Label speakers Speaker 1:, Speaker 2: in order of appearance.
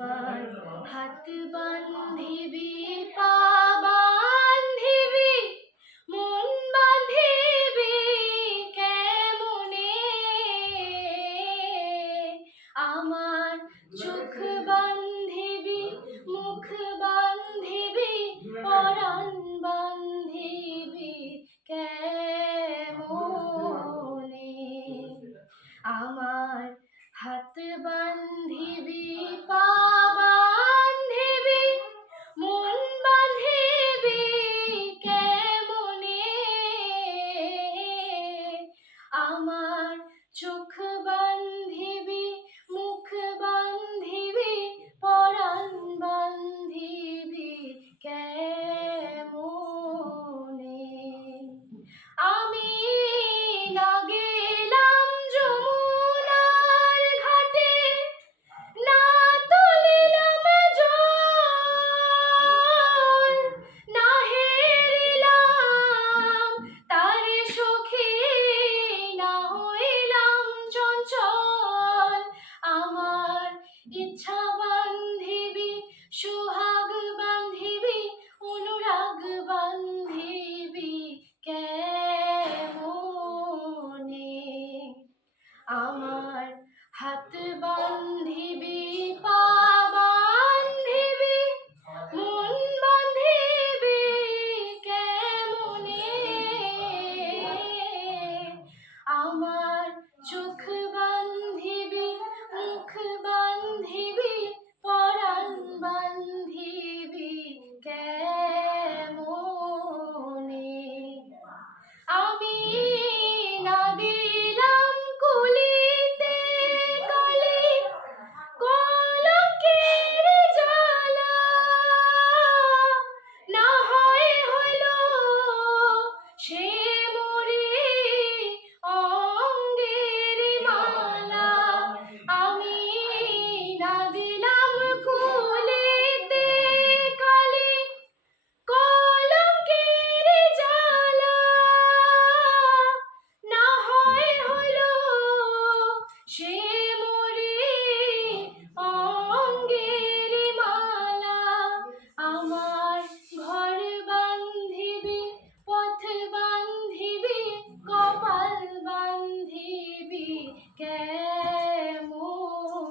Speaker 1: আমার হাত বান্ধিবি পা হে